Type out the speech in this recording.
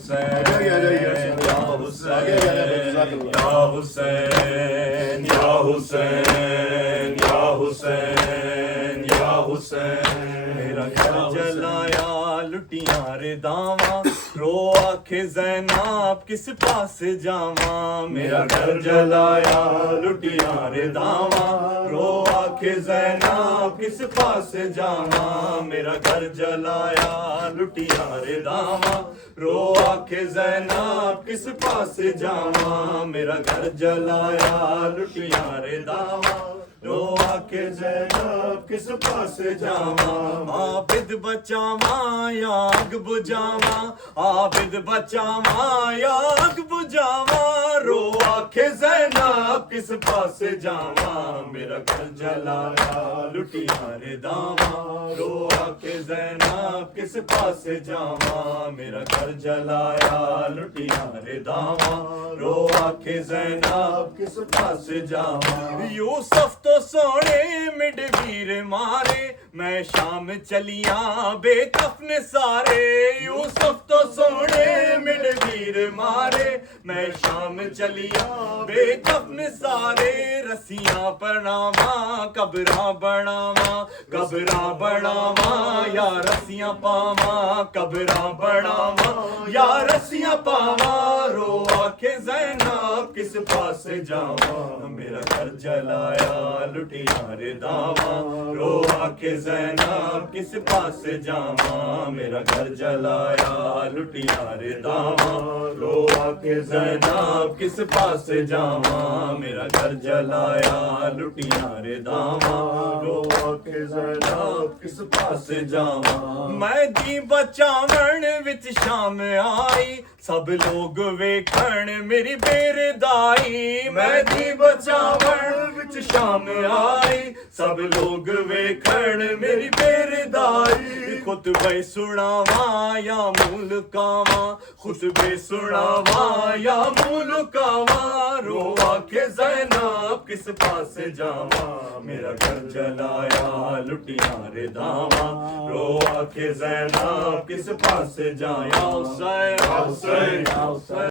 हुसैन या हुसैन या हुसैन या हुसैन या हुसैन या हुसैन। मेरा घर जलाया लुटियां रे दावा, रो आखे ज़ैनब किस पास जावा। मेरा घर जलाया लुटियां रे दावा, रो आखे ज़ैनब किस पास जावा। मेरा घर जलाया लुटियां रे दावा, रो आखे ज़ैनब किस पास जावा। मेरा घर जलाया लुटियां रे दावा, रो आके ज़ैनब किस पास जावा। आबिद बचावा या आग बुझावा, आबिद बचावा या आग बुझावा। रो आके ज़ैनब किस पास जावा। मेरा घर जलाया लुटियां रे दावा, रो आके ज़ैनब किस पास जावा। मेरा घर जलाया लुटियां रे दावा, रो आके ज़ैनब किस पास जावा। यूसुफ तो सोने मिड वीर मारे, मैं शाम चलिया बेकफन सारे। यूसुफ तो सोने मिड वीर मारे, मैं शाम चलिया बेकफन सारे। रस्सियां पड़ावा कबरा बनावा, कबरा बनावा या रस्सियां पावा, कबरा बनावा या रस्सियां पावा। रो आखे ज़ैनब किस पास जावा। मेरा घर जलाया लुटियां रे दावा, रो आखे ज़ैनब किस पास जावा। मेरा घर जलाया लुटियां रे दावा, रो आखे ज़ैनब किस पास जावा। मेरा घर जलाया लुटियां रे दावा, रो आखे ज़ैनब किस पास जावा। मैं दी बचावण विच शाम आई, सब लोग वेखण मेरी बेरदाई। मैं दी बचावण विच शाम आई, सब लोग वेखण मेरी बेरदाई। खुतबे सुनावा या मुल्कावा, खुतबे सुनावा या मुल्कावा। रो आखे ज़ैनब किस पास जावा। मेरा घर जलाया लुटियां रे दावा, रो आखे ज़ैनब किस पास जाया। हुसैन हुसैन हुसैन।